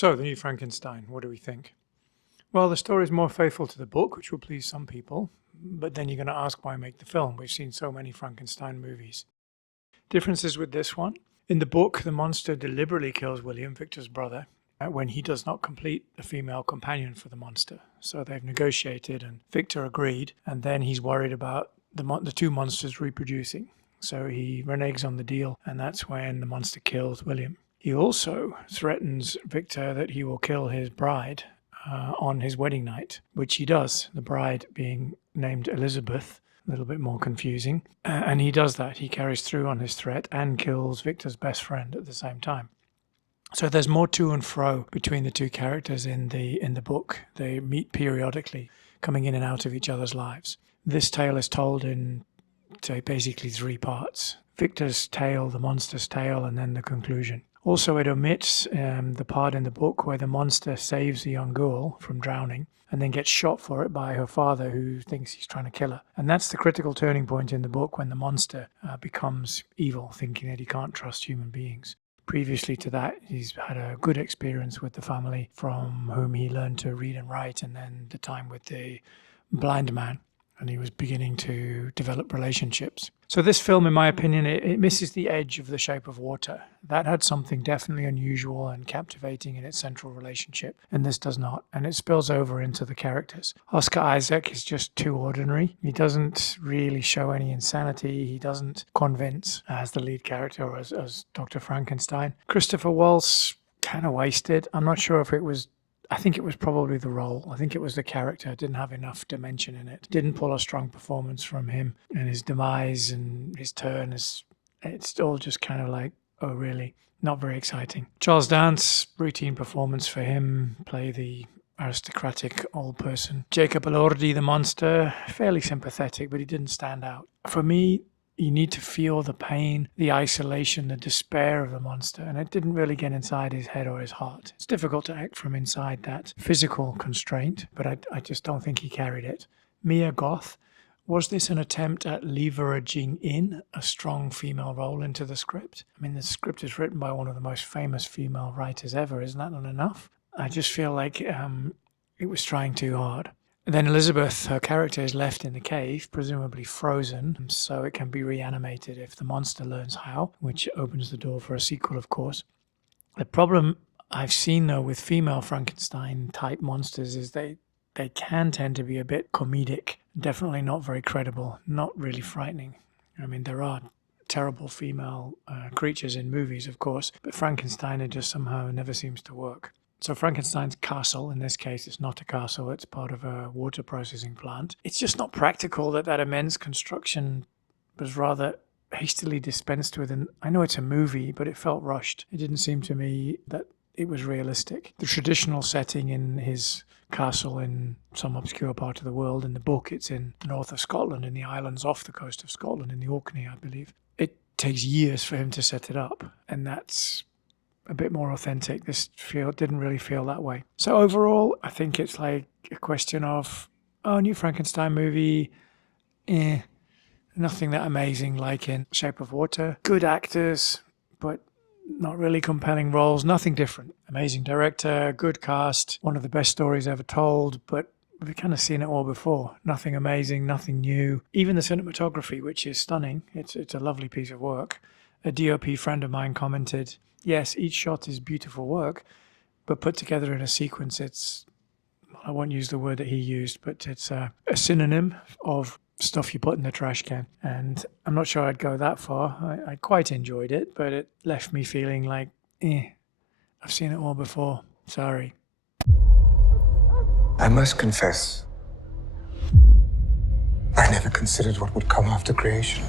So, the new Frankenstein, what do we think? Well, the story is more faithful to the book, which will please some people, but then you're going to ask why make the film? We've seen so many Frankenstein movies. Differences with this one. In the book, the monster deliberately kills William, Victor's brother, when he does not complete a female companion for the monster. So they've negotiated and Victor agreed, and then he's worried about the two monsters reproducing. So he reneges on the deal, and that's when the monster kills William. He also threatens Victor that he will kill his bride on his wedding night, which he does, the bride being named Elizabeth, a little bit more confusing. And he does that. He carries through on his threat and kills Victor's best friend at the same time. So there's more to and fro between the two characters in the book. They meet periodically, coming in and out of each other's lives. This tale is told in, say, basically 3 parts. Victor's tale, the monster's tale, and then the conclusion. Also, it omits the part in the book where the monster saves a young girl from drowning and then gets shot for it by her father, who thinks he's trying to kill her. And that's the critical turning point in the book, when the monster becomes evil, thinking that he can't trust human beings. Previously to that, he's had a good experience with the family from whom he learned to read and write, and then the time with the blind man, and he was beginning to develop relationships. So this film, in my opinion, it misses the edge of The Shape of Water. That had something definitely unusual and captivating in its central relationship, and this does not, and it spills over into the characters. Oscar Isaac is just too ordinary. He doesn't really show any insanity. He doesn't convince as the lead character or as Dr. Frankenstein. Christopher Waltz, kind of wasted. I'm not sure if it was, I think it was probably the role. I think it was the character. It didn't have enough dimension in it. Didn't pull a strong performance from him. And his demise and his turn, it's all just kind of like, oh, really? Not very exciting. Charles Dance, routine performance for him. Play the aristocratic old person. Jacob Elordi, the monster, fairly sympathetic, but he didn't stand out. For me, you need to feel the pain, the isolation, the despair of the monster, and it didn't really get inside his head or his heart. It's difficult to act from inside that physical constraint, but I just don't think he carried it. Mia Goth, was this an attempt at leveraging in a strong female role into the script? I mean, the script is written by one of the most famous female writers ever. Isn't that not enough? I just feel like it was trying too hard. And then Elizabeth, her character, is left in the cave, presumably frozen, so it can be reanimated if the monster learns how, which opens the door for a sequel, of course. The problem I've seen, though, with female Frankenstein-type monsters is they can tend to be a bit comedic, definitely not very credible, not really frightening. I mean, there are terrible female creatures in movies, of course, but Frankenstein, it just somehow never seems to work. So Frankenstein's castle, in this case, it's not a castle, it's part of a water processing plant. It's just not practical that immense construction was rather hastily dispensed with. And I know it's a movie, but it felt rushed. It didn't seem to me that it was realistic. The traditional setting in his castle in some obscure part of the world, in the book, it's in the north of Scotland, in the islands off the coast of Scotland, in the Orkney, I believe. It takes years for him to set it up, and that's a bit more authentic. This didn't really feel that way. So overall, I think it's like a question of, new Frankenstein movie, nothing that amazing like in Shape of Water. Good actors, but not really compelling roles, nothing different. Amazing director, good cast, one of the best stories ever told, but we've kind of seen it all before. Nothing amazing, nothing new. Even the cinematography, which is stunning, it's a lovely piece of work. A DOP friend of mine commented, yes, each shot is beautiful work, but put together in a sequence, I won't use the word that he used, but it's a synonym of stuff you put in the trash can. And I'm not sure I'd go that far. I quite enjoyed it, but it left me feeling like, I've seen it all before. Sorry. I must confess, I never considered what would come after creation.